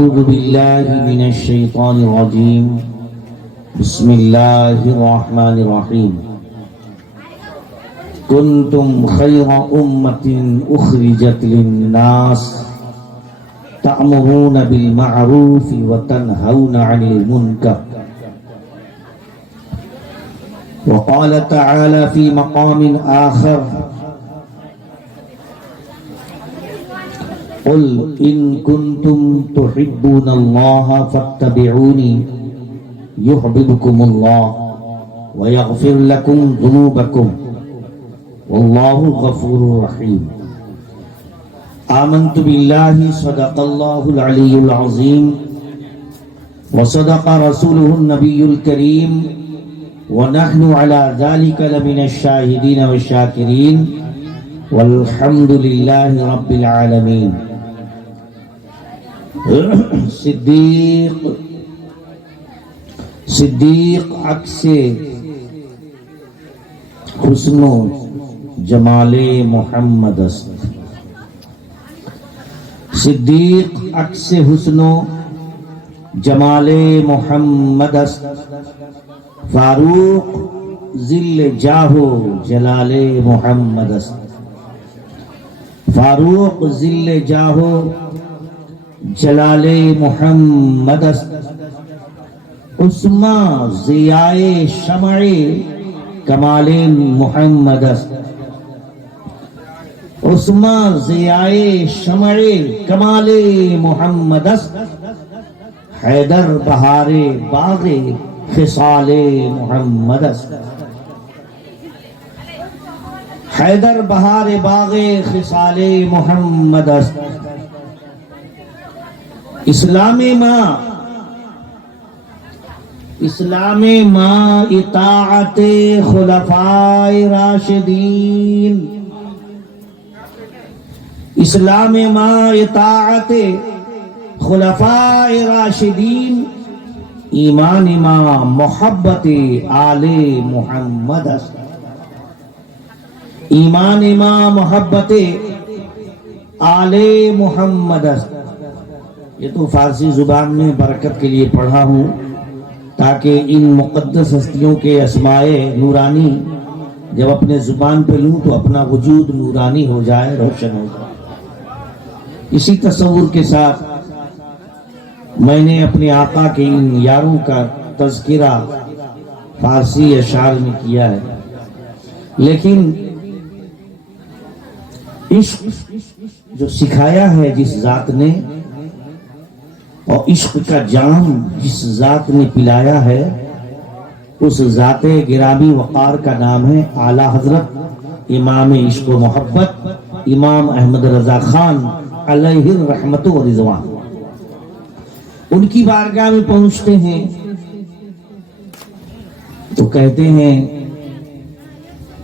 أعوذ بالله من الشيطان الرجيم بسم الله الرحمن الرحيم كنتم خير أمة أخرجت للناس تأمرون بالمعروف وتنهون عن المنكر وقال تعالى في مقام آخر قل إن كنتم تحبون الله فاتبعوني يحببكم الله ويغفر لكم ذنوبكم والله غفور رحيم آمنت بالله صدق الله العلي العظيم وصدق رسوله النبي الكريم ونحن على ذلك لمن الشاهدين والشاكرين والحمد لله رب العالمين صدیق عکس حسن و جمال محمد است صدیق عکس حسن و جمال محمد است فاروق ذل جاہ و جلال محمد است فاروق ذل جاہ و جلال محمد است عثمان ضیائے شمع کمال محمد است عثمان ضیائے شمع کمال محمد است حیدر بہار باغ خصال محمد است حیدر بہار باغ خصال محمد است اسلام ماں اطاعت خلفائے راشدین اسلام ماں اطاعت خلفائے راشدین ایمان ماں محبت آل محمد است ایمان ماں محبت آل محمد است یہ تو فارسی زبان میں برکت کے لیے پڑھا ہوں تاکہ ان مقدس ہستیوں کے اسماء نورانی جب اپنے زبان پہ لوں تو اپنا وجود نورانی ہو جائے روشن ہو جائے اسی تصور کے ساتھ میں نے اپنے آقا کے ان یاروں کا تذکرہ فارسی اشعار میں کیا ہے لیکن عشق جو سکھایا ہے جس ذات نے اور عشق کا جام جس ذات نے پلایا ہے اس ذات گرامی وقار کا نام ہے اعلیٰ حضرت امام عشق و محبت امام احمد رضا خان علیہ الرحمت و رضوان ان کی بارگاہ میں پہنچتے ہیں تو کہتے ہیں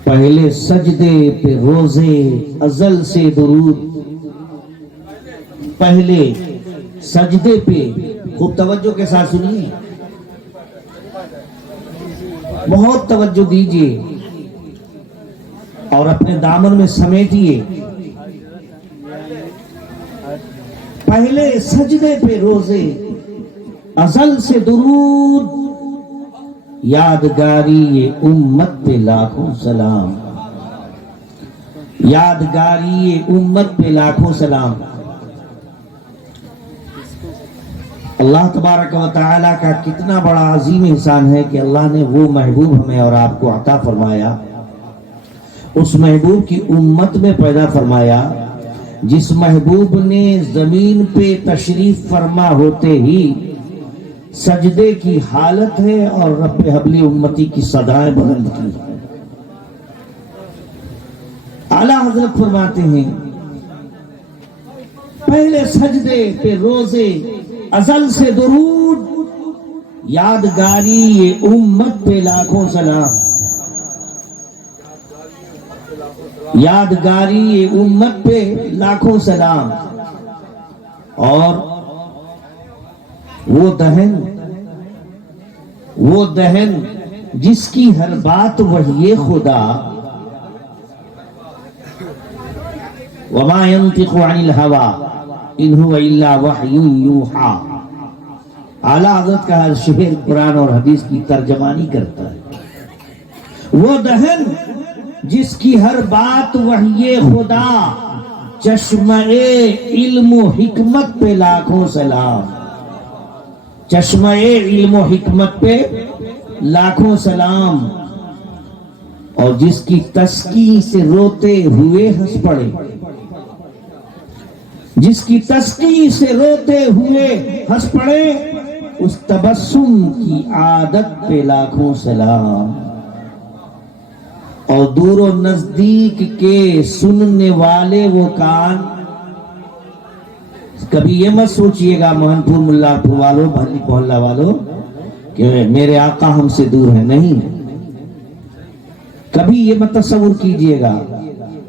پہلے سجدے پہ روزے ازل سے درود پہلے سجدے پہ خوب توجہ کے ساتھ سنیے بہت توجہ دیجیے اور اپنے دامن میں سمیٹیے پہلے سجدے پہ روزے ازل سے درود یادگاری یہ امت پہ لاکھوں سلام یادگاری یہ امت پہ لاکھوں سلام اللہ تبارک و تعالیٰ کا کتنا بڑا عظیم احسان ہے کہ اللہ نے وہ محبوب ہمیں اور آپ کو عطا فرمایا اس محبوب کی امت میں پیدا فرمایا جس محبوب نے زمین پہ تشریف فرما ہوتے ہی سجدے کی حالت ہے اور رب حبلی امتی کی صدائیں بلند کی اعلیٰ حضرت فرماتے ہیں پہلے سجدے پہ روزے ازل سے درود یادگاری یہ امت پہ لاکھوں سلام یادگاری یہ امت پہ لاکھوں سلام اور وہ دہن جس کی ہر بات وحی خدا وما ينطق عن الهوى ان هو الا وحی یوحا. اعلیٰ حضرت کا ہر شعر قرآن اور حدیث کی ترجمانی کرتا ہے. وہ دہن جس کی ہر بات وحی خدا، چشمہ علم و حکمت پہ لاکھوں سلام. چشمہ علم و حکمت پہ لاکھوں سلام. اور جس کی تسکی سے روتے ہوئے ہنس پڑے، جس کی تسکی سے روتے ہوئے ہنس پڑے، اس تبسم کی عادت پہ لاکھوں سلام. اور دور و نزدیک کے سننے والے وہ کان. کبھی یہ مت سوچئے گا موہن پور ملا پور والوں، بھلی محلہ والوں، کہ میرے آقا ہم سے دور ہیں. نہیں، کبھی یہ مت تصور کیجئے گا.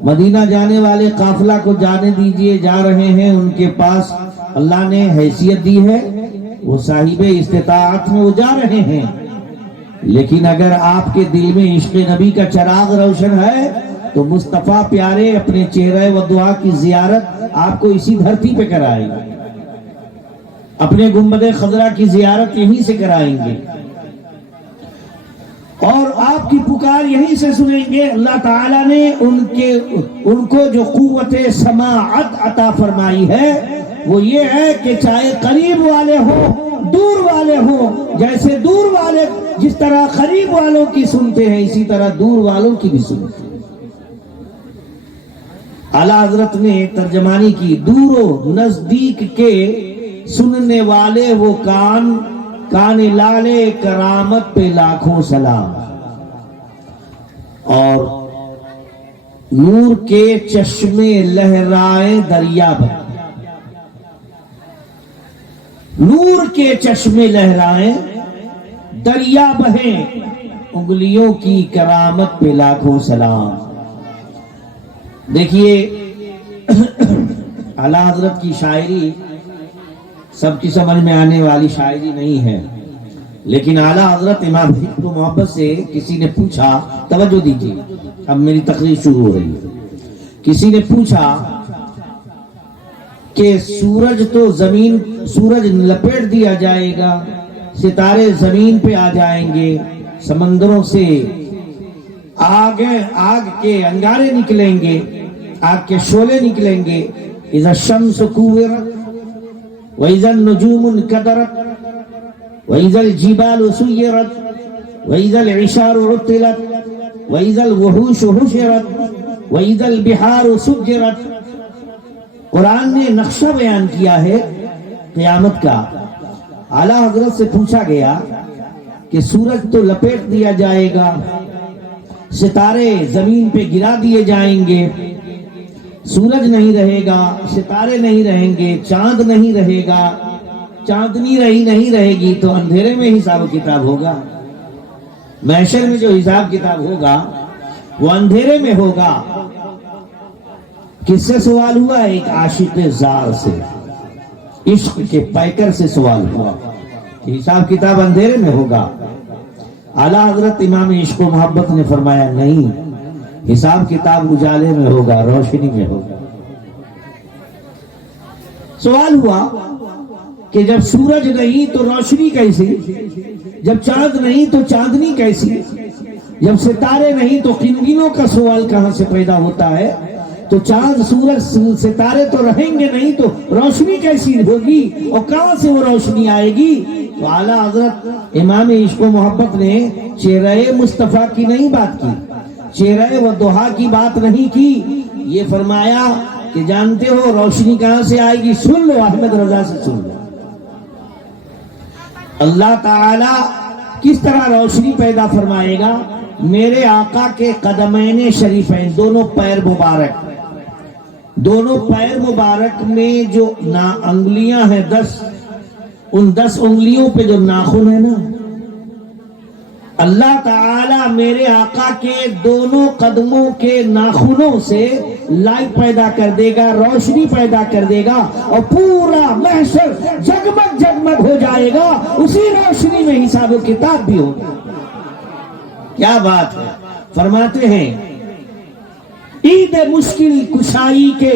مدینہ جانے والے قافلہ کو جانے دیجئے، جا رہے ہیں، ان کے پاس اللہ نے حیثیت دی ہے، وہ صاحب استطاعت میں وہ جا رہے ہیں. لیکن اگر آپ کے دل میں عشق نبی کا چراغ روشن ہے تو مصطفیٰ پیارے اپنے چہرہ و دعا کی زیارت آپ کو اسی دھرتی پہ کرائیں گے. اپنے گنبد خضرا کی زیارت یہیں سے کرائیں گے، اور آپ کی پکار یہیں سے سنیں گے. اللہ تعالیٰ نے ان کو جو قوت سماعت عطا فرمائی ہے وہ یہ ہے کہ چاہے قریب والے ہوں دور والے ہوں، جیسے دور والے جس طرح قریب والوں کی سنتے ہیں اسی طرح دور والوں کی بھی سنتے ہیں. اعلیٰ حضرت نے ترجمانی کی، دور و نزدیک کے سننے والے وہ کان، کان لالے کرامت پہ لاکھوں سلام. اور نور کے چشمے لہرائیں دریا بہ، نور کے چشمے لہرائیں دریا بہیں، انگلیوں کی کرامت پہ لاکھوں سلام. دیکھیے اعلیٰ حضرت کی شاعری سب کی سمجھ میں آنے والی شاعری نہیں ہے، لیکن اعلیٰ حضرت امام حکم محبت سے کسی نے پوچھا، توجہ دیجیے اب میری تقریر شروع ہو رہی ہے. کسی نے پوچھا کہ سورج تو سورج لپیٹ دیا جائے گا، ستارے زمین پہ آ جائیں گے، سمندروں سے آگ کے انگارے نکلیں گے، آگ کے شعلے نکلیں گے. اذا الشمس كورت وَإِذَا النُّجُومُ انْكَدَرَتْ وَإِذَا الْجِبَالُ سُيِّرَتْ وَإِذَا الْعِشَارُ عُطِّلَتْ وَإِذَا الْوُحُوشُ حُشِرَتْ وَإِذَا الْبِحَارُ سُجِّرَتْ. قرآن نے نقشہ بیان کیا ہے قیامت کا. اعلیٰ حضرت سے پوچھا گیا کہ سورج تو لپیٹ دیا جائے گا، ستارے زمین پہ گرا دیے جائیں گے، سورج نہیں رہے گا، ستارے نہیں رہیں گے، چاند نہیں رہے گا، چاندنی نہیں رہے گی، تو اندھیرے میں حساب و کتاب ہوگا. محشر میں جو حساب کتاب ہوگا وہ اندھیرے میں ہوگا. کس سے سوال ہوا؟ ایک عاشق زار سے، عشق کے پیکر سے سوال ہوا کہ حساب کتاب اندھیرے میں ہوگا. اعلیٰ حضرت امام عشق و محبت نے فرمایا نہیں، حساب کتاب اجالے میں ہوگا، روشنی میں ہوگا. سوال ہوا کہ جب سورج نہیں تو روشنی کیسی، جب چاند نہیں تو چاندنی کیسی، جب ستارے نہیں تو قنگینوں کا سوال کہاں سے پیدا ہوتا ہے؟ تو چاند سورج ستارے تو رہیں گے نہیں تو روشنی کیسی ہوگی اور کہاں سے وہ روشنی آئے گی؟ تو اعلیٰ حضرت امام عشق و محبت نے چہرہ مصطفیٰ کی نہیں بات کی، چہرہ و دہا کی بات نہیں کی. یہ فرمایا کہ جانتے ہو روشنی کہاں سے آئے گی؟ سن لو، احمد رضا سے سن لو. اللہ تعالی کس طرح روشنی پیدا فرمائے گا؟ میرے آقا کے قدمین شریفین، دونوں پیر مبارک، دونوں پیر مبارک میں جو انگلیاں ہیں 10، ان 10 انگلیوں پہ جو ناخن ہے نا، اللہ تعالی میرے آقا کے دونوں قدموں کے ناخنوں سے لائٹ پیدا کر دے گا، روشنی پیدا کر دے گا، اور پورا محشر جگمگ جگمگ ہو جائے گا. اسی روشنی میں حساب و کتاب بھی ہوگا. کیا بات ہے! فرماتے ہیں عید مشکل کشائی کے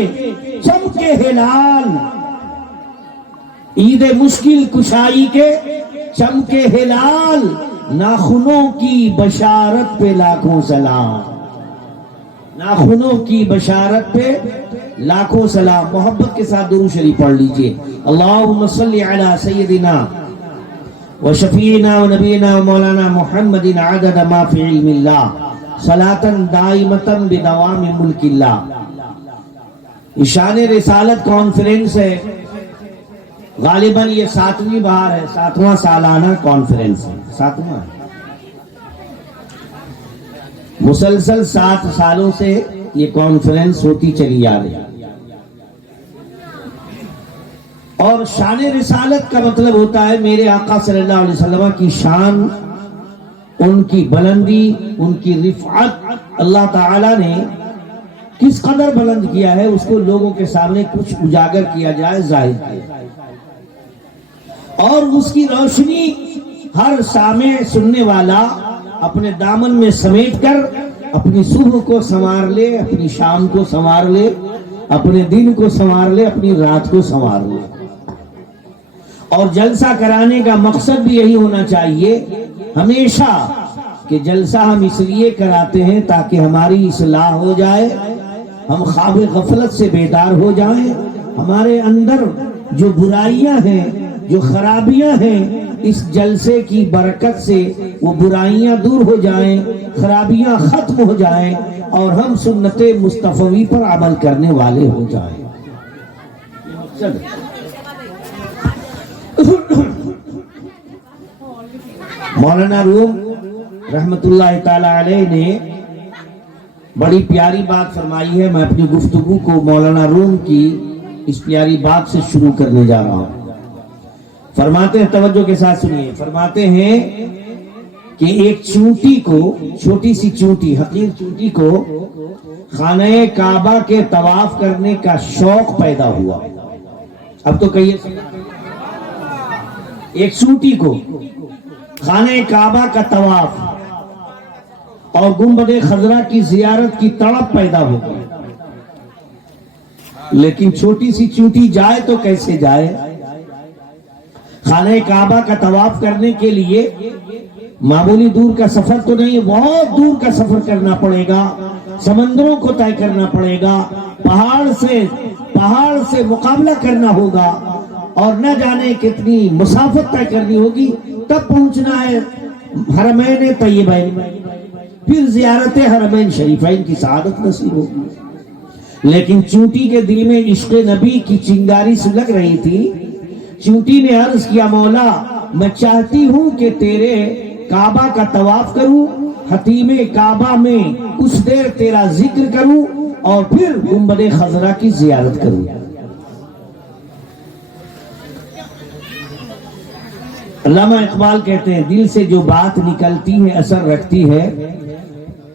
چمکے ہلال، عید مشکل کشائی کے چمکے ہلال، ناخنوں کی بشارت پہ لاکھوں سلام، ناخنوں کی بشارت پہ لاکھوں سلام۔ محبت کے ساتھ درود شریف پڑھ لیجئے۔ اللہم صلی علی سیدنا و شفیعنا و نبینا و مولانا محمد عدد ما فی علم اللہ، صلاۃً دائمۃً بدوام ملک اللہ۔ شان رسالت کانفرنس ہے، غالباً یہ 7ویں بار ہے، 7واں سالانہ کانفرنس ہے، 7واں ہے۔ مسلسل 7 سالوں سے یہ کانفرنس ہوتی چلی آ رہی ہے۔ اور شان رسالت کا مطلب ہوتا ہے میرے آقا صلی اللہ علیہ وسلم کی شان، ان کی بلندی، ان کی رفعت اللہ تعالی نے کس قدر بلند کیا ہے، اس کو لوگوں کے سامنے کچھ اجاگر کیا جائے، ظاہر کیا جائے، اور اس کی روشنی ہر سامع سننے والا اپنے دامن میں سمیٹ کر اپنی صبح کو سنوار لے، اپنی شام کو سنوار لے، اپنے دن کو سنوار لے، اپنی رات کو سنوار لے۔ اور جلسہ کرانے کا مقصد بھی یہی ہونا چاہیے ہمیشہ کہ جلسہ ہم اس لیے کراتے ہیں تاکہ ہماری اصلاح ہو جائے، ہم خواب غفلت سے بیدار ہو جائیں، ہمارے اندر جو برائیاں ہیں، جو خرابیاں ہیں، اس جلسے کی برکت سے وہ برائیاں دور ہو جائیں، خرابیاں ختم ہو جائیں، اور ہم سنت مصطفی پر عمل کرنے والے ہو جائیں۔ مولانا روم رحمت اللہ تعالی علیہ نے بڑی پیاری بات فرمائی ہے۔ میں اپنی گفتگو کو مولانا روم کی اس پیاری بات سے شروع کرنے جا رہا ہوں۔ فرماتے ہیں، توجہ کے ساتھ سنیے، فرماتے ہیں کہ ایک چونٹی کو، چھوٹی سی چونٹی، حقیر چونٹی کو خانہ کعبہ کے طواف کرنے کا شوق پیدا ہوا۔ اب تو کہیے، ایک چونٹی کو خانہ کعبہ کا طواف اور گنبد خضرا کی زیارت کی تڑپ پیدا ہو گئی، لیکن چھوٹی سی چونٹی جائے تو کیسے جائے؟ خانہ کعبہ کا طواف کرنے کے لیے معمولی دور کا سفر تو نہیں، بہت دور کا سفر کرنا پڑے گا، سمندروں کو طے کرنا پڑے گا، پہاڑ سے مقابلہ کرنا ہوگا، اور نہ جانے کتنی مسافت طے کرنی ہوگی، تب پہنچنا ہے حرمین طیبین، پھر زیارت حرمین شریفین کی سعادت نصیب ہوگی۔ لیکن چونٹی کے دل میں عشق نبی کی چنگاری سلگ رہی تھی۔ چونٹی نے عرض کیا، مولا میں چاہتی ہوں کہ تیرے کعبہ کا طواف کروں، حتیم کعبہ میں کچھ دیر تیرا ذکر کروں، اور پھر گنبد خضرا کی زیارت کروں۔ علامہ اقبال کہتے ہیں، دل سے جو بات نکلتی ہے اثر رکھتی ہے،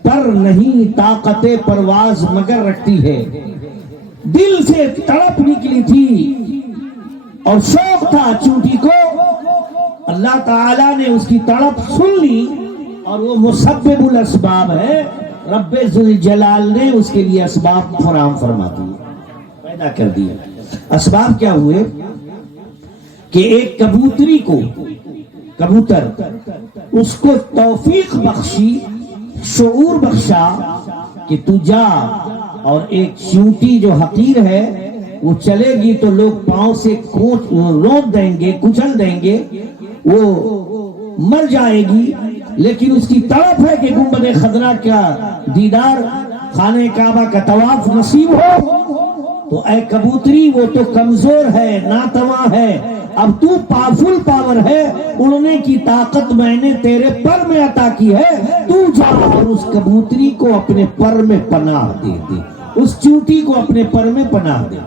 پر نہیں طاقت پرواز مگر رکھتی ہے۔ دل سے تڑپ نکلی تھی اور شوق تھا چونٹی کو، اللہ تعالیٰ نے اس کی تڑپ سن لی، اور وہ مسبب الاسباب ہے، رب ذوالجلال نے اس کے لیے اسباب فراہم فرما دیے، پیدا کر دیے۔ اسباب کیا ہوئے کہ ایک کبوتری کو، کبوتر اس کو توفیق بخشی، شعور بخشا کہ تو جا، اور ایک چونٹی جو حقیر ہے وہ چلے گی تو لوگ پاؤں سے روت دیں گے، کچل دیں گے، وہ مر جائے گی، لیکن اس کی طرف ہے کہ گنبد خضرا کا دیدار، خانہ کعبہ کا طواف نصیب ہو۔ تو اے کبوتری، وہ تو کمزور ہے، ناتواں ہے، اب تو پاورفل پاور ہے، اڑنے کی طاقت میں نے تیرے پر میں عطا کی ہے، تو جا اور اس کبوتری کو اپنے پر میں پناہ دے دے، اس چونٹی کو اپنے پر میں پناہ دے۔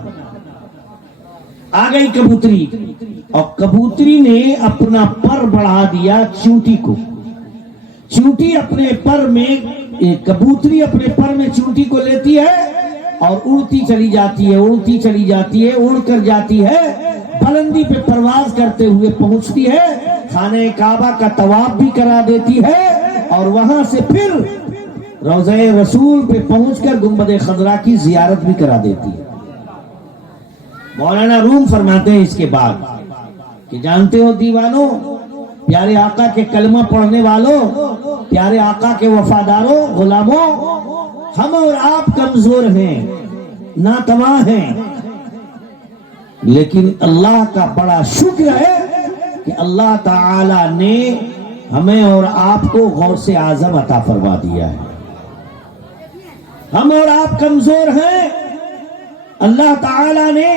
آ گئی کبوتری، اور کبوتری نے اپنا پر بڑھا دیا چونٹی کو۔ چونٹی اپنے پر میں، کبوتری اپنے پر میں چونٹی کو لیتی ہے اور اڑتی چلی جاتی ہے، اڑتی چلی جاتی ہے، اڑ کر جاتی ہے، بلندی پہ پرواز کرتے ہوئے پہنچتی ہے، خانہ کعبہ کا طواف بھی کرا دیتی ہے، اور وہاں سے پھر روضہ رسول پہ پہنچ کر گنبد خضرا کی زیارت بھی کرا دیتی ہے۔ مولانا روم فرماتے ہیں اس کے بعد کہ جانتے ہو دیوانوں، پیارے آقا کے کلمہ پڑھنے والوں، پیارے آقا کے وفاداروں، غلاموں، ہم اور آپ کمزور ہیں، ناتواں ہیں، لیکن اللہ کا بڑا شکر ہے کہ اللہ تعالی نے ہمیں اور آپ کو غوث اعظم عطا فرما دیا ہے۔ ہم اور آپ کمزور ہیں، اللہ تعالی نے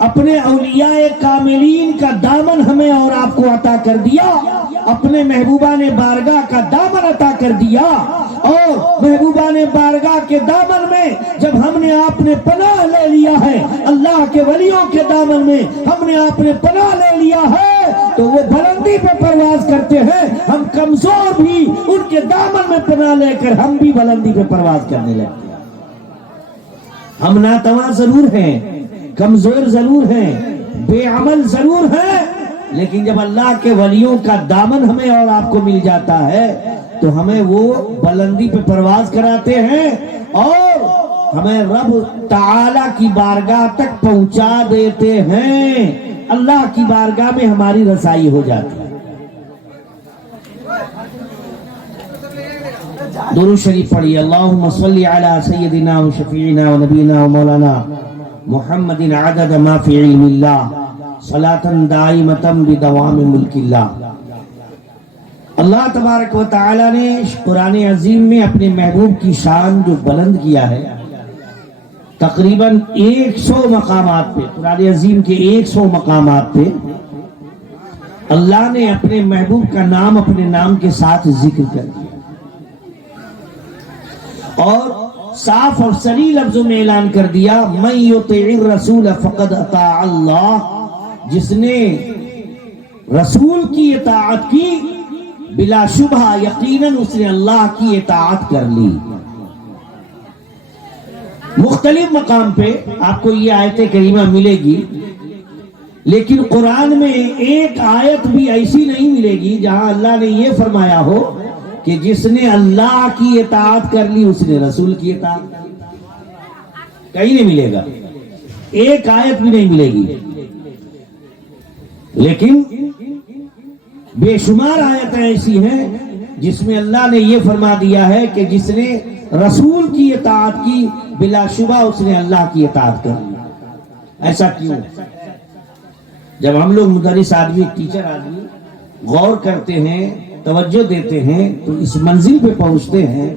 اپنے اولیاء کاملین کا دامن ہمیں اور آپ کو عطا کر دیا، اپنے محبوبان بارگاہ کا دامن عطا کر دیا، اور محبوبان بارگاہ کے دامن میں جب ہم نے آپ نے پناہ لے لیا ہے، اللہ کے ولیوں کے دامن میں ہم نے آپ نے پناہ لے لیا ہے، تو وہ بلندی پہ پرواز کرتے ہیں، ہم کمزور بھی ان کے دامن میں پناہ لے کر ہم بھی بلندی پہ پرواز کرنے لگتے ہیں۔ ہم ناتواں ضرور ہیں، کمزور ضرور ہیں، بے عمل ضرور ہیں، لیکن جب اللہ کے ولیوں کا دامن ہمیں اور آپ کو مل جاتا ہے تو ہمیں وہ بلندی پہ پرواز کراتے ہیں اور ہمیں رب تعالی کی بارگاہ تک پہنچا دیتے ہیں، اللہ کی بارگاہ میں ہماری رسائی ہو جاتی ہے۔ درود شریف پڑھیے، اللہم صلی علی سیدنا و شفیعنا و نبینا و مولانا محمد عدد ما فی علم اللہ صلاة دائمتا بدوام ملک اللہ۔ اللہ تبارک و تعالی نے قرآن عظیم میں اپنے محبوب کی شان جو بلند کیا ہے، تقریباً 100 مقامات پہ، قرآن عظیم کے 100 مقامات پہ اللہ نے اپنے محبوب کا نام اپنے نام کے ساتھ ذکر کر دیا اور صاف اور صریح لفظوں میں اعلان کر دیا، من یطع الرسول فقد اطاع اللہ، جس نے رسول کی اطاعت کی بلا شبہ یقیناً اس نے اللہ کی اطاعت کر لی۔ مختلف مقام پہ آپ کو یہ آیت کریمہ ملے گی، لیکن قرآن میں ایک آیت بھی ایسی نہیں ملے گی جہاں اللہ نے یہ فرمایا ہو کہ جس نے اللہ کی اطاعت کر لی اس نے رسول کی اطاعت کر لی۔ کہیں نہیں ملے گا، ایک آیت بھی نہیں ملے گی، لیکن بے شمار آیتیں ایسی ہیں جس میں اللہ نے یہ فرما دیا ہے کہ جس نے رسول کی اطاعت کی بلا شبہ اس نے اللہ کی اطاعت کر لی۔ ایسا کیوں؟ جب ہم لوگ مدرس آدمی، ٹیچر آدمی غور کرتے ہیں، توجہ دیتے ہیں، تو اس منزل پہ پہنچتے ہیں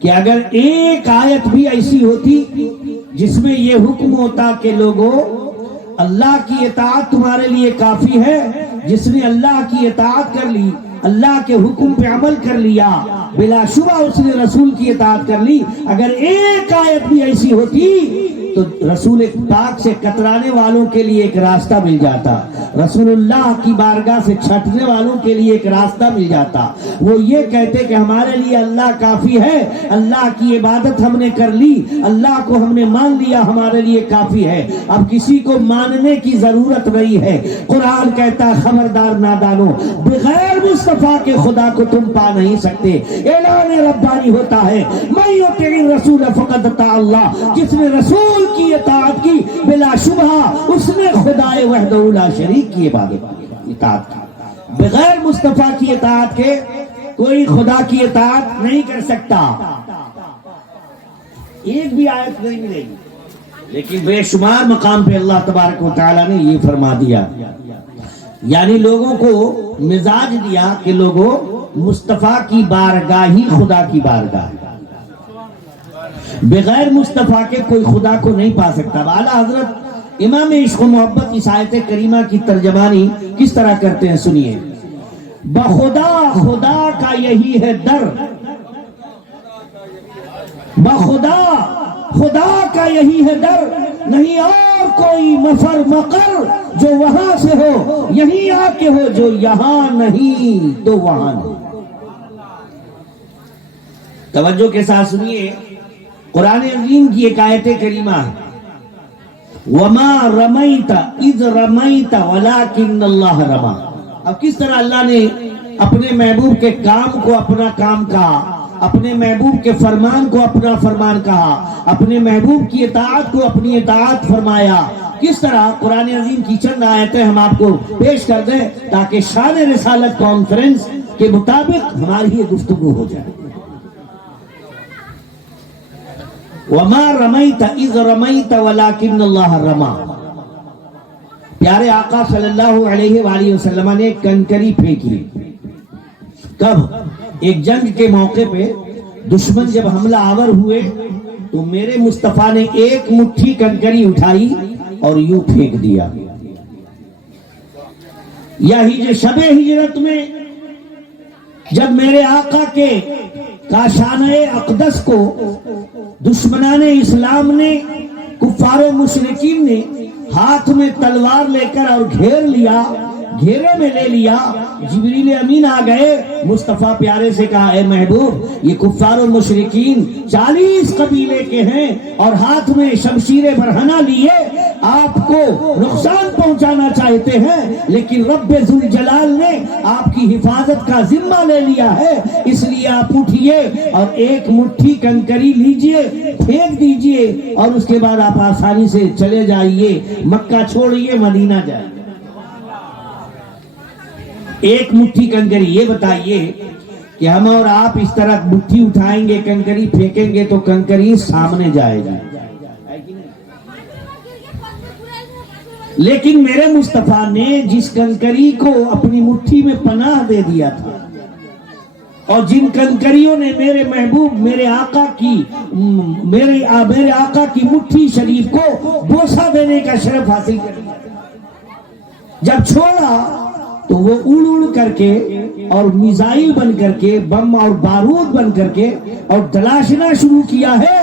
کہ اگر ایک آیت بھی ایسی ہوتی جس میں یہ حکم ہوتا کہ لوگوں اللہ کی اطاعت تمہارے لیے کافی ہے، جس نے اللہ کی اطاعت کر لی، اللہ کے حکم پہ عمل کر لیا، بلا شبہ اس نے رسول کی اطاعت کر لی، اگر ایک آیت بھی ایسی ہوتی تو رسول پاک سے کترانے والوں کے لیے ایک راستہ مل جاتا، رسول اللہ کی بارگاہ سے چھٹنے والوں کے لیے ایک راستہ مل جاتا۔ وہ یہ کہتے کہ ہمارے لیے اللہ کافی ہے، اللہ کی عبادت ہم نے کر لی، اللہ کو ہم نے مان لیا، ہمارے لیے کافی ہے، اب کسی کو ماننے کی ضرورت نہیں ہے۔ قرآن کہتا ہے خبردار نادانو، بغیر مصطفیٰ کے خدا کو تم پا نہیں سکتے۔ اعلان ربانی ہوتا ہے، من یطع الرسول فقد اطاع اللہ، جس نے رسول کی اطاعت کی بلا شبہ اس نے خدائے وحدہ لا شریک کی عبادت اطاعت کی۔ بغیر مصطفیٰ کی اطاعت کے کوئی خدا کی اطاعت نہیں کر سکتا۔ ایک بھی آیت نہیں ملے گی، لیکن بے شمار مقام پہ اللہ تبارک و تعالی نے یہ فرما دیا، یعنی لوگوں کو مزاج دیا کہ لوگوں مصطفیٰ کی بارگاہ ہی خدا کی بارگاہ ہے، بغیر مصطفیٰ کے کوئی خدا کو نہیں پا سکتا۔ اعلیٰ حضرت امام عشق و محبت اس آیت کریمہ کی ترجمانی کس طرح کرتے ہیں، سنیے۔ بخدا خدا کا یہی ہے در، بخدا خدا کا یہی ہے در، نہیں اور کوئی مفر مقر جو وہاں سے ہو یہیں آ کے ہو، جو یہاں نہیں تو وہاں نہیں۔ توجہ کے ساتھ سنیے، قرآن عظیم کی ایک آیت کریمہ ہے، وَمَا رَمَيْتَ إِذْ رَمَيْتَ وَلَكِنَّ اللَّهَ رَمَى۔ اب کس طرح اللہ نے اپنے محبوب کے کام کو اپنا کام کہا، اپنے محبوب کے فرمان کو اپنا فرمان کہا، اپنے محبوب کی اطاعت کو اپنی اطاعت فرمایا، کس طرح قرآن عظیم کی چند آیتیں ہم آپ کو پیش کر دیں تاکہ شان رسالت کانفرنس کے مطابق ہماری یہ گفتگو ہو جائے. وما رمیت اذ رمیت ولکن اللہ رما. پیارے آقا صلی اللہ علیہ وآلہ وسلم نے کنکری پھینکی. کب؟ ایک جنگ کے موقع پہ دشمن جب حملہ آور ہوئے تو میرے مصطفیٰ نے ایک مٹھی کنکری اٹھائی اور یوں پھینک دیا. یا شب ہجرت میں جب میرے آقا کے کاشانہ اقدس کو دشمنان اسلام نے، کفار و مشرکین نے ہاتھ میں تلوار لے کر اور گھیر لیا، گھیرے میں لے لیا، جبریل امین آ گئے، مصطفیٰ پیارے سے کہا اے محبوب یہ کفار و مشرکین 40 قبیلے کے ہیں اور ہاتھ میں شمشیر برہنہ لیے آپ کو نقصان پہنچانا چاہتے ہیں، لیکن رب ذوالجلال نے آپ کی حفاظت کا ذمہ لے لیا ہے، اس لیے آپ اٹھیے اور ایک مٹھی کنکری لیجئے، پھینک دیجئے اور اس کے بعد آپ آسانی سے چلے جائیے، مکہ چھوڑیے، مدینہ جائیے. ایک مٹھی کنکری. یہ بتائیے کہ ہم اور آپ اس طرح مٹھی اٹھائیں گے، کنکری پھینکیں گے تو کنکری سامنے جائے گی، لیکن میرے مصطفیٰ نے جس کنکری کو اپنی مٹھی میں پناہ دے دیا تھا اور جن کنکریوں نے میرے محبوب میرے آقا کی مٹھی شریف کو بوسہ دینے کا شرف حاصل کر لیا، جب چھوڑا تو وہ اڑ اڑ کر کے اور میزائل بن کر کے، بم اور بارود بن کر کے اور تلاشنا شروع کیا ہے.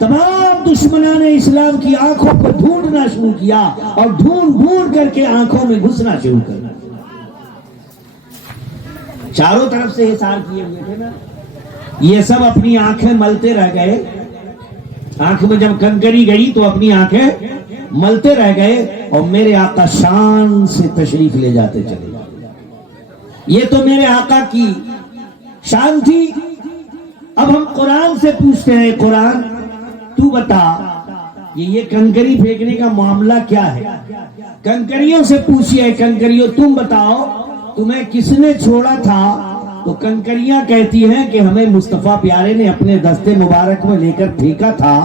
تمام دشمنان اسلام کی آنکھوں کو ڈھونڈنا شروع کیا اور ڈھونڈ ڈھونڈ کر کے آنکھوں میں گھسنا شروع کر. چاروں طرف سے حصار کیے ہوئے تھے نا، یہ سب اپنی آنکھیں ملتے رہ گئے. آنکھ میں جب کنکری گئی تو اپنی آنکھیں ملتے رہ گئے اور میرے آقا شان سے تشریف لے جاتے چلے. یہ تو میرے آقا کی شان تھی. اب ہم قرآن سے پوچھتے ہیں، قرآن تو بتا یہ کنکری پھینکنے کا معاملہ کیا ہے؟ کنکریوں سے پوچھئے، کنکریوں تم بتاؤ تمہیں کس نے چھوڑا تھا؟ تو کنکریاں کہتی ہیں کہ ہمیں مصطفیٰ پیارے نے اپنے دستے مبارک میں لے کر پھینکا تھا،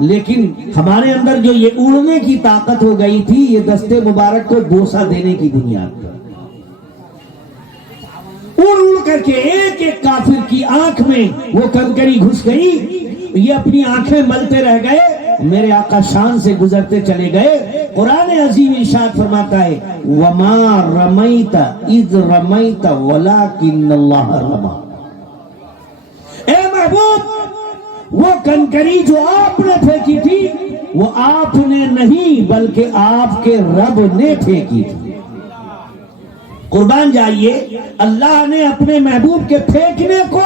لیکن ہمارے اندر جو یہ اڑنے کی طاقت ہو گئی تھی یہ دستے مبارک کو بوسہ دینے کی بنیاد پر اڑ اڑ کر کے ایک ایک کافر کی آنکھ میں وہ کنکری گھس گئی. یہ اپنی آنکھیں ملتے رہ گئے، میرے آقا شان سے گزرتے چلے گئے. قرآن عظیم ارشاد فرماتا ہے وما رمیت اذ رمیت ولکن اللہ رما. اے محبوب وہ کنکری جو آپ نے پھینکی تھی وہ آپ نے نہیں بلکہ آپ کے رب نے پھینکی تھی. قربان جائیے، اللہ نے اپنے محبوب کے پھینکنے کو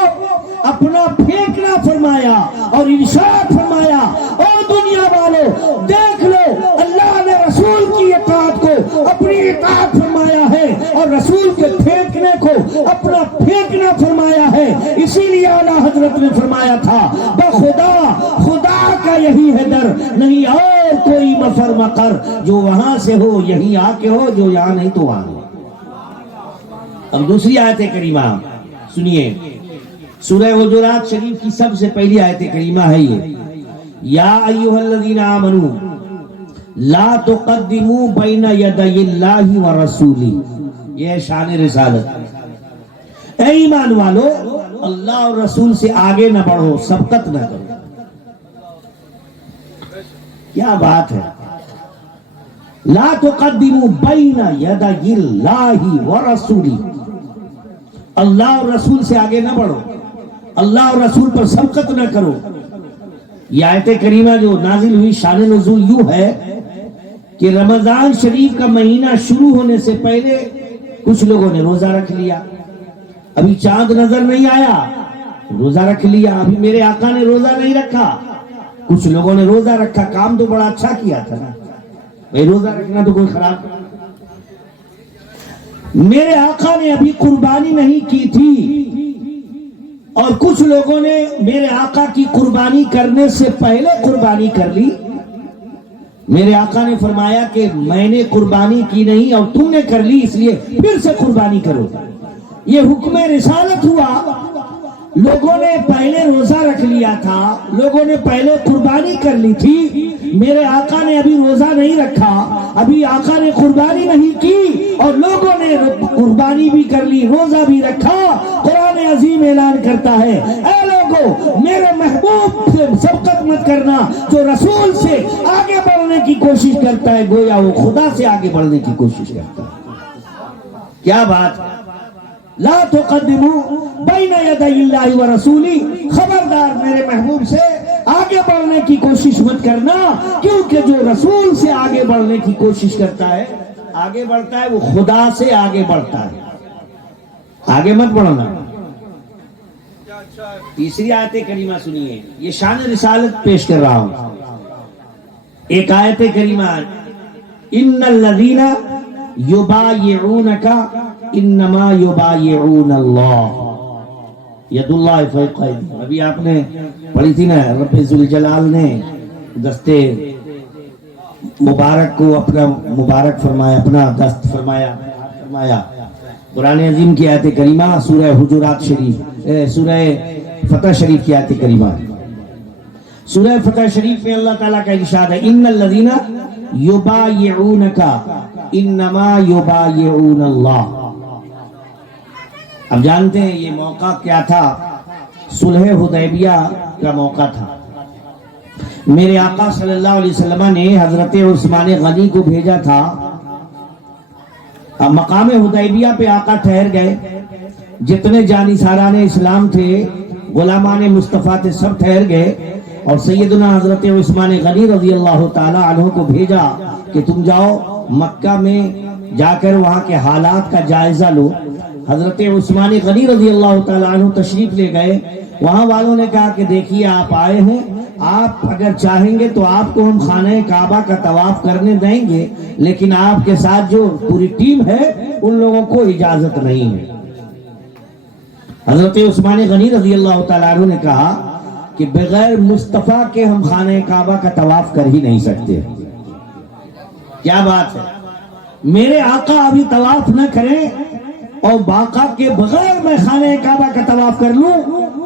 اپنا پھینکنا فرمایا اور ارشاد فرمایا اور دنیا والوں دیکھ لو اللہ نے رسول کی اطاعت کو اپنی اطاعت فرمایا ہے اور رسول کے پھینکنے کو اپنا پھینکنا فرمایا ہے. اسی لیے اعلیٰ حضرت نے فرمایا تھا بخدا خدا کا یہی ہے در، نہیں اور کوئی مفر مقر، جو وہاں سے ہو یہیں آ کے ہو، جو یہاں نہیں تو وہاں. اب دوسری آیت کریمہ سنیے، سورہ حجرات شریف کی سب سے پہلی آیت کریمہ ہے یہ یا ایھا الذین آمنوا لا تقدموا بین یدی اللہ ورسولہ. یہ شان رسالت. اے ایمان والو اللہ اور رسول سے آگے نہ بڑھو، سبقت نہ کرو. کیا بات ہے، لا تقدموا بین یدی اللہ ورسولہ. اللہ اور رسول سے آگے نہ بڑھو، اللہ اور رسول پر سبقت نہ کرو. یہ آیت کریمہ جو نازل ہوئی شان نزول یوں ہے کہ رمضان شریف کا مہینہ شروع ہونے سے پہلے کچھ لوگوں نے روزہ رکھ لیا. ابھی چاند نظر نہیں آیا، روزہ رکھ لیا. ابھی میرے آقا نے روزہ نہیں رکھا، کچھ لوگوں نے روزہ رکھا. کام تو بڑا اچھا کیا تھا نا بھائی، روزہ رکھنا تو کوئی خراب نہیں. میرے آقا نے ابھی قربانی نہیں کی تھی اور کچھ لوگوں نے میرے آقا کی قربانی کرنے سے پہلے قربانی کر لی. میرے آقا نے فرمایا کہ میں نے قربانی کی نہیں اور تم نے کر لی، اس لیے پھر سے قربانی کرو۔ یہ حکم رسالت ہوا۔ لوگوں نے پہلے روزہ رکھ لیا تھا، لوگوں نے پہلے قربانی کر لی تھی، میرے آقا نے ابھی روزہ نہیں رکھا، ابھی آقا نے قربانی نہیں کی، اور لوگوں نے قربانی بھی کر لی، روزہ بھی رکھا۔ قرآن عظیم اعلان کرتا ہے، اے لوگو میرے محبوب سے سبقت مت کرنا، جو رسول سے آگے بڑھنے کی کوشش کرتا ہے گویا وہ خدا سے آگے بڑھنے کی کوشش کرتا ہے۔ کیا بات! لا تقدموا بین یدی اللہ ورسولہ، خبردار میرے محبوب سے آگے بڑھنے کی کوشش مت کرنا، کیونکہ جو رسول سے آگے بڑھنے کی کوشش کرتا ہے، آگے بڑھتا ہے، وہ خدا سے آگے بڑھتا ہے۔ آگے مت بڑھنا۔ تیسری آیت کریمہ سنیے، یہ شان رسالت پیش کر رہا ہوں۔ ایک آیت کریمہ، ان الذین یبایعونک انما یبایعون اللہ ید اللہ فوق ایدیہم۔ ابھی آپ نے پڑھی تھی نا، رب ذوالجلال نے دستے مبارک کو اپنا مبارک فرمایا، اپنا دست فرمایا۔ قرآن عظیم کی آیت کریمہ سورہ حجرات شریف، سورہ فتح شریف کی آیت کریمہ، سورہ فتح شریف میں اللہ تعالیٰ کا ارشاد ہے، ان الذین یبایعونک انما یبایعون اللہ۔ اب جانتے ہیں یہ موقع کیا تھا؟ صلح حدیبیہ کا موقع تھا۔ میرے آقا صلی اللہ علیہ وسلم نے حضرت عثمان غنی کو بھیجا تھا۔ اب مقام حدیبیہ پہ آقا ٹھہر گئے، جتنے جانثاران اسلام تھے، غلامان مصطفیٰ تھے، سب ٹھہر گئے، اور سیدنا حضرت عثمان غنی رضی اللہ تعالی عنہ کو بھیجا کہ تم جاؤ مکہ میں جا کر وہاں کے حالات کا جائزہ لو۔ حضرت عثمان غنی رضی اللہ تعالیٰ عنہ تشریف لے گئے۔ وہاں والوں نے کہا کہ دیکھیے آپ آئے ہیں، آپ اگر چاہیں گے تو آپ کو ہم خانہ کعبہ کا طواف کرنے دیں گے، لیکن آپ کے ساتھ جو پوری ٹیم ہے ان لوگوں کو اجازت نہیں ہے۔ حضرت عثمان غنی رضی اللہ تعالیٰ عنہ نے کہا کہ بغیر مصطفیٰ کے ہم خانہ کعبہ کا طواف کر ہی نہیں سکتے۔ کیا بات ہے! میرے آقا ابھی طواف نہ کریں اور باقا کے بغیر میں خانہ کعبہ کا طواف کر لوں،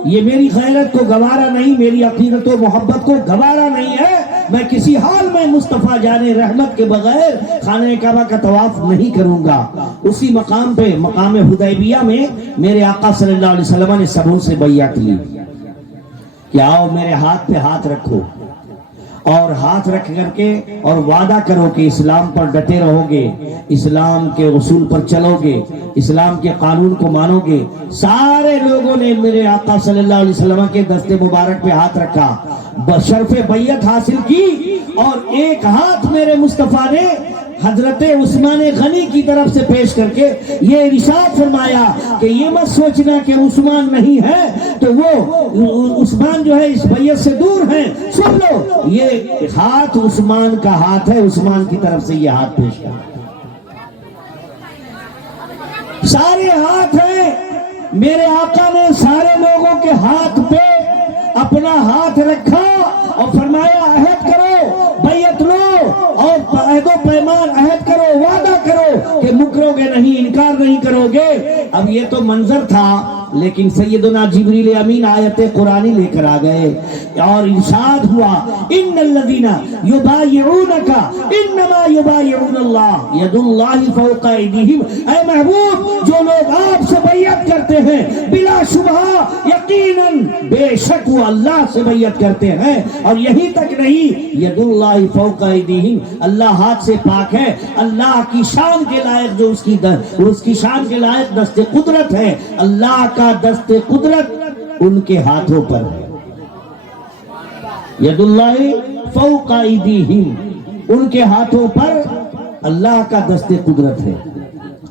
یہ میری غیرت کو گوارا نہیں، میری عقیدت و محبت کو گوارا نہیں ہے۔ میں کسی حال میں مصطفیٰ جان رحمت کے بغیر خانہ کعبہ کا طواف نہیں کروں گا۔ اسی مقام پہ، مقام حدیبیہ میں، میرے آقا صلی اللہ علیہ وسلم نے سبوں سے بیعت لی کہ آؤ میرے ہاتھ پہ ہاتھ رکھو، اور ہاتھ رکھ کر کے اور وعدہ کرو کہ اسلام پر ڈٹے رہو گے، اسلام کے اصول پر چلو گے، اسلام کے قانون کو مانو گے۔ سارے لوگوں نے میرے آقا صلی اللہ علیہ وسلم کے دست مبارک پہ ہاتھ رکھا، بشرف بیعت حاصل کی، اور ایک ہاتھ میرے مصطفیٰ نے حضرت عثمان غنی کی طرف سے پیش کر کے یہ ارشاد فرمایا کہ یہ مت سوچنا کہ عثمان نہیں ہے تو وہ عثمان جو ہے اس بیعت سے دور ہیں، سن لو یہ ہاتھ عثمان کا ہاتھ ہے، عثمان کی طرف سے یہ ہاتھ پیش کر، سارے ہاتھ ہیں۔ میرے آقا نے سارے لوگوں کے ہاتھ پہ اپنا ہاتھ رکھا اور فرمایا عہد کرو، بیعت لو، اور عہد و پیمان عہد کرو، وعدہ کرو کہ مکرو گے نہیں، انکار نہیں کرو گے۔ اب یہ تو منظر تھا، لیکن سیدنا جبریل امین آیت قرآنی لے کر آ گئے اور ارشاد ہوا، ان الذین یبایعونک انما یبایعون اللہ ید اللہ فوق ایدیہم۔ اے محبوب، جو لوگ آپ سے بیعت کرتے ہیں بلا شبہ یقیناً بے شک وہ اللہ سے بیعت کرتے ہیں، اور یہی تک نہیں، ید اللہ فوق ایدیہم، اللہ ہاتھ سے پاک ہے، اللہ کی شان کے لائق جو اس کی شان کے لائق دست قدرت ہے، اللہ کا دست قدرت ان کے ہاتھوں پر ہے۔ ید اللہ فوق ایدیہم، ان کے ہاتھوں پر اللہ کا دست قدرت ہے۔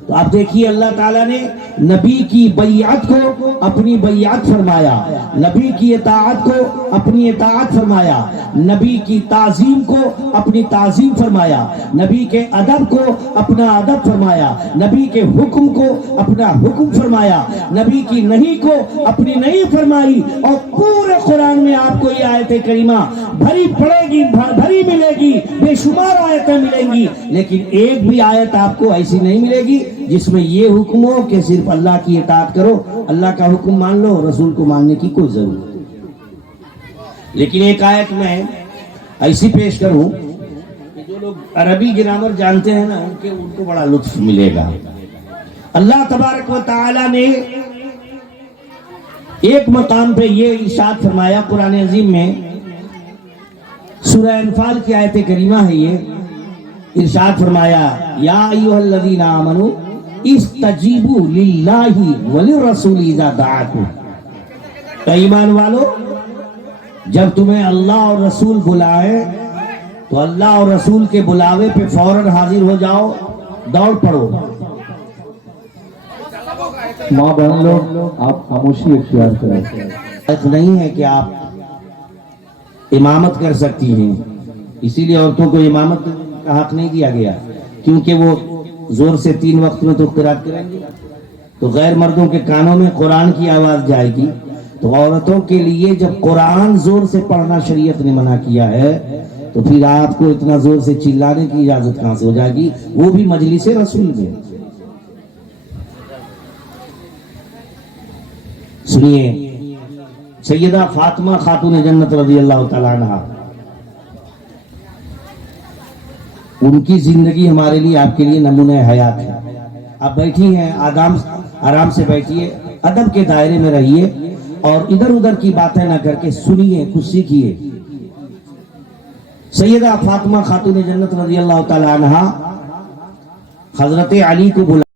تو آپ دیکھیے اللہ تعالیٰ نے نبی کی بیعت کو اپنی بیعت فرمایا، نبی کی اطاعت کو اپنی اطاعت فرمایا، نبی کی تعظیم کو اپنی تعظیم فرمایا، نبی کے ادب کو اپنا ادب فرمایا، نبی کے حکم کو اپنا حکم فرمایا، نبی کی نہیں کو اپنی نہیں فرمائی۔ اور پورے قرآن میں آپ کو یہ آیت کریمہ بھری پڑے گی، بھری ملے گی، بے شمار آیتیں ملیں گی، لیکن ایک بھی آیت آپ کو ایسی نہیں ملے گی جس میں یہ حکم ہو کہ صرف اللہ کی اطاعت کرو، اللہ کا حکم مان لو، رسول کو ماننے کی کوئی ضرورت نہیں۔ لیکن ایک آیت میں ایسی پیش کروں کہ جو لوگ عربی گرامر جانتے ہیں نا ان کو بڑا لطف ملے گا۔ اللہ تبارک و تعالی نے ایک مقام پہ یہ ارشاد فرمایا قرآن عظیم میں، سورہ انفال کی آیت کریمہ ہے یہ، ارشاد فرمایا یا ایھا الذین آمنوا استجیبوا للہ وللرسول اذا دعاکم، اے ایمان والو جب تمہیں اللہ اور رسول بلائے تو اللہ اور رسول کے بلاوے پہ فوراً حاضر ہو جاؤ، دوڑ پڑو۔ ماں بہن لوگ آپ خاموشی اختیار کریں۔ حق نہیں ہے کہ آپ امامت کر سکتی ہیں، اسی لیے عورتوں کو امامت کا حق نہیں دیا گیا، کیونکہ وہ زور سے 3 وقت میں تو قرات کریں گے تو غیر مردوں کے کانوں میں قرآن کی آواز جائے گی، تو عورتوں کے لیے جب قرآن زور سے پڑھنا شریعت نے منع کیا ہے تو پھر آپ کو اتنا زور سے چلانے کی اجازت کہاں سے ہو جائے گی، وہ بھی مجلس رسول میں۔ سنیے سیدہ فاطمہ خاتون جنت رضی اللہ تعالیٰ عنہ، ان کی زندگی ہمارے لیے آپ کے لیے نمونہ حیات ہے۔ آپ بیٹھی ہیں، آرام سے بیٹھیے، ادب کے دائرے میں رہیے اور ادھر ادھر کی باتیں نہ کر کے سنیے، کچھ سیکھیے۔ سیدہ فاطمہ خاتون جنت رضی اللہ تعالیٰ عنہ حضرت علی کو بلا